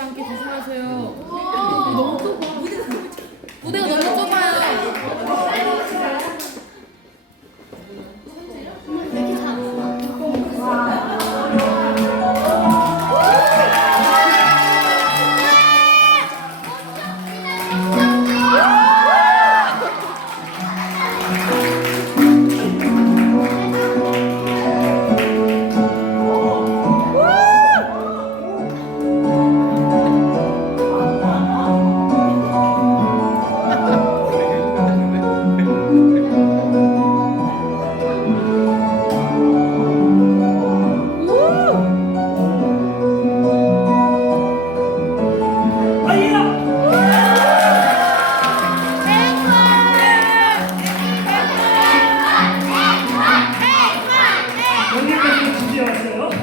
넘어지지 않게 조심하세요. 너무 크고 무대가 너무 좁아요. 원래까지 준비해 왔어요.